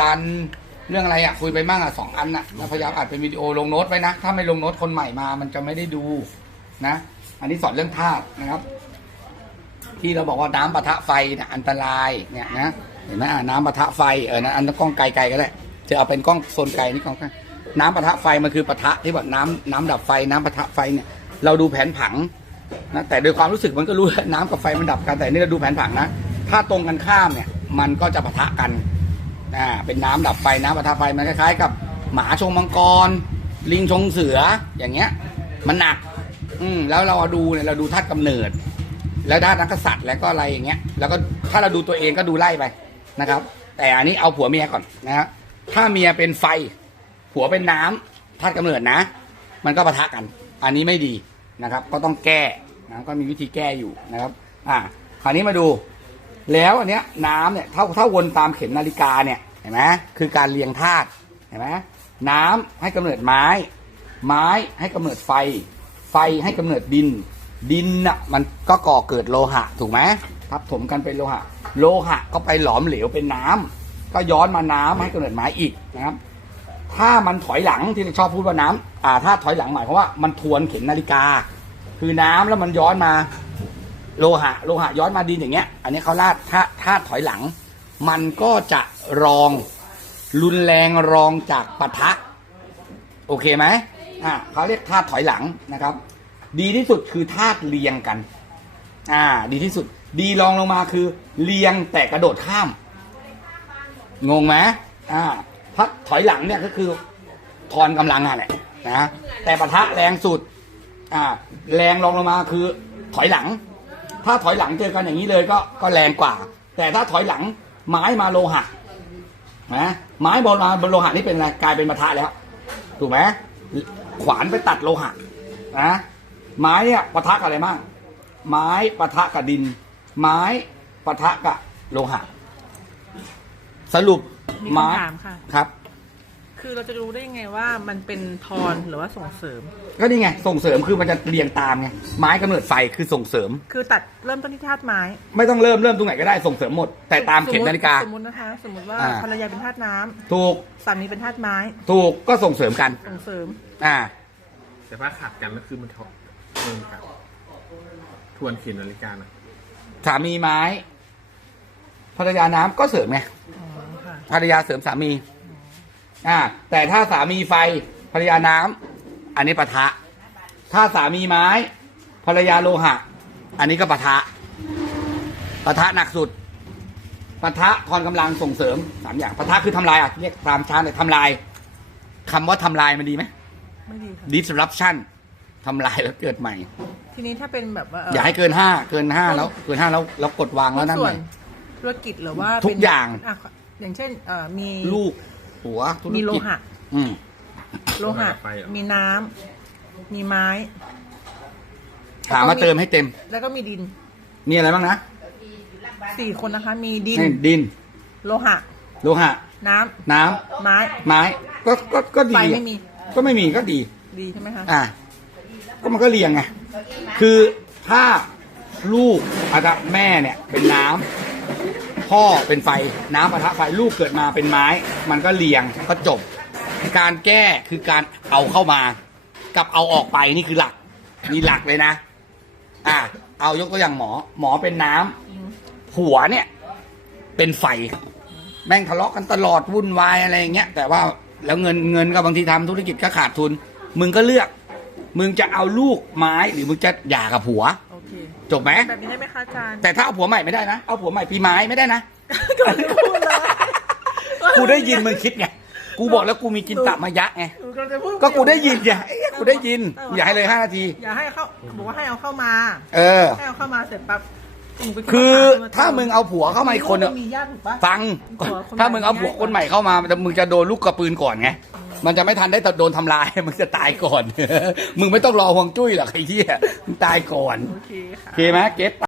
ยันเรื่องอะไรอะคุยไปมั่งอะสองอันอะแล้วพยายามอัดเป็นวิดีโอลงโน้ตไว้นะ ถ้าไม่ลงโน้ตคนใหม่มา มันจะไม่ได้ดูนะ อันนี้สอนเรื่องธาตุนะครับ ที่เราบอกว่าน้ำปะทะไฟนี่ยอันตรายเนี่ยนะเห็นไหมอะน้ำปะทะไฟเออนะอันนั้นกล้องไกลๆก็ได้จะเอาเป็นกล้องโซนไกลนี่กล้องไกลน้ำปะทะไฟมันคือปะทะที่แบบน้ำน้ำดับไฟ น้ำปะทะไฟเนี่ยเราดูแผนผังนะแต่โดยความรู้สึกมันก็รู้แล้วน้ำกับไฟมันดับกันแต่นี่เราดูแผนผังนะถ้าตรงกันข้ามเนี่ย มันก็จะปะทะกัน อ่าเป็นน้ำดับไฟน้ำประทาไฟมันคล้ายๆ กับหมาชงมังกร ลิงชงเสืออย่างเงี้ย มันหนัก อืมแล้วเราดูเนี่ยเราดูธาตุกำเนิด แล้วธาตุนักกษัตริย์แล้วก็อะไรอย่างเงี้ย แล้วก็ถ้าเราดูตัวเองก็ดูไล่ไปนะครับ แต่อันนี้เอาผัวเมียก่อนนะฮะถ้าเมียเป็นไฟ ผัวเป็นน้ำธาตุกำเนิดนะ มันก็ปะทะกัน อันนี้ไม่ดีนะครับ ก็ต้องแก้นะก็มีวิธีแก้อยู่นะครับ อ่าคราวนี้มาดู แล้วอันเนี้ยน้ำเนี่ยถ้าถ้าวนตามเข็มนาฬิกาเนี่ยเห็นไหมคือการเรียงธาตุเห็นไหมน้ำให้กำเนิดไม้ ไม้ให้กำเนิดไฟ ไฟให้กำเนิดดิน ดินน่ะมันก็ก่อเกิดโลหะถูกไหมทับถมกันเป็นโลหะ โลหะก็ไปหลอมเหลวเป็นน้ำก็ย้อนมาน้ำให้กำเนิดไม้อีกนะครับ ถ้ามันถอยหลังที่เราชอบพูดว่าน้ำอ่าถ้าถอยหลังหมายความว่ามันทวนเข็มนาฬิกา คือน้ำแล้วมันย้อนมา โลหะโลหะย้อนมาดินอย่างเงี้ย อันนี้เขาลาดถ้าถ้าถอยหลัง มันก็จะรองรุนแรงรองจากปะทะ โอเคไหมอ่าเขาเรียกธาตุถอยหลังนะครับ ดีที่สุดคือธาตุเรียงกัน อ่า ดีที่สุด ดีรองลงมาคือ เรียงแต่กระโดดข้าม งงไหมอ่าถ้าถอยหลังเนี่ยก็คือทอนกำลังอะแหละนะแต่ปะทะแรงสุด อ่า แรงรองลงมาคือถอยหลัง ถ้าถอยหลังเจอกันอย่างนี้เลยก็ก็แรงกว่า แต่ถ้าถอยหลังไม้มาโลหะนะไม้บอลมาบนโลหะนี่เป็นอะไรกลายเป็นปะทะแล้ว ถูกไหมขวานไปตัดโลหะนะไม้เนี่ยปะทะกับอะไรบ้างไม้ปะทะกับดิน ไม้ปะทะกับโลหะ สรุปมีไม้คำถามค่ะ ครับ คือเราจะรู้ได้ยังไงว่ามันเป็นทอนหรือว่าส่งเสริม ก็นี่ไง ส่งเสริมคือมันจะเรียงตามไงไม้กำเนิดไฟคือส่งเสริม คือตัดเริ่มต้นที่ธาตุไม้ไม่ต้องเริ่มเริ่มตรงไหนก็ได้ส่งเสริมหมด แต่ตามเข็มนาฬิกา สมมตินะคะ สมมติว่าอ่า ภรรยาเป็นธาตุน้ำถูกสามีเป็นธาตุไม้ถูกก็ส่งเสริมกัน ส่งเสริม อ่า แต่ถ้าขาดกันก็คือมันทอเมืองกันทวนเขียนนาฬิกานะสามีไม้ภรรยาน้ำก็เสริมไงอ๋อค่ะภรรยาเสริมสามี อ่าแต่ถ้าสามีไฟภรรยาน้ำอันนี้ปะทะ ถ้าสามีไม้ ภรรยาโลหะ อันนี้ก็ปะทะปะทะหนักสุดปะทะทอนกำลังส่งเสริมสามอย่างปะทะคือทำลายอะเรียกตามช้าเลยทำลายคำว่าทำลายมันดีไหมไม่ดีค่ะ disruption ทำลายแล้วเกิดใหม่ ทีนี้ถ้าเป็นแบบว่าเอย่าให้เกินห้าเกินห้าแล้วเกินห้าแล้วแล้วกดวางแล้วนั่นส่ใหวนม่ธุรกิจหรือว่าทุกเป็นอย่างะอย่างเช่นเอ่อมีลูก หัวธุรมีโลกิจหะ อืมโลหะมีน้ำมีไม้ถามมาเติมให้เต็ม แล้วก็มีดินมีอะไรบ้างนะสี่คนนะคะ มีดิน นี่ดิน โลหะ โลหะ น้ำน้ำไม้ ไม้ ก็ก็ก็ดีไฟไม่มี ก็ไม่มีก็ดี ดีใช่ไหมคะ อ่าก็มันก็เรียงไง คือถ้าลูกอาจจะแม่เนี่ยเป็นน้ำ พ่อเป็นไฟน้ำปะทะไฟลูกเกิดมาเป็นไม้ มันก็เรียงก็จบ การแก้คือการเอาเข้ามา กับเอาออกไปนี่คือหลักนี่หลักเลยนะ อ่าเอายกตัวอย่างหมอ หมอเป็นน้ำผัวเนี่ย เป็นไฟ แม่งทะเลาะกันตลอดวุ่นวายอะไรอย่างเงี้ยแต่ว่าแล้วเงินเงินก็บางทีทำธุรกิจก็ขาดทุน มึงก็เลือก มึงจะเอาลูกไม้หรือมึงจะหย่ากับผัว จบไหมแบบนี้ได้ไหมคะอาจารย์แต่ถ้าเอาผัวใหม่ไม่ได้นะ เอาผัวใหม่ปีไม้ไม่ได้นะก่อนพูดเลยกูได้ยินมึงคิดไง กูบอกแล้วกูมีจินตมายะไง หนูกำลังจะพูดก็กูได้ยินไงเอ้ยกูได้ยิน อย่าให้เลยห้านาที อย่าให้เข้าบอกว่าให้เอาเข้ามา เออ ให้เอาเข้ามาเสร็จปั๊บหนูก็ดคือว่ถ้ามึงเอาผัวเข้ามาอีกคนเนี่เนี่ยมีญาติถูกปะ ฟัง ผัวคนใหม่ ถ้ามึงเอาผัวคนใหม่เข้ามามันจะมึงจะโดนลูกกระปืนก่อนไง มันจะไม่ทันได้โดนทำลาย มึงจะตายก่อน มึงไม่ต้องรอห่วงจุ้ยหรอกไอ้เหี้ยมึงตายก่อนโอเคค่ะ โอเคไหมเก็ต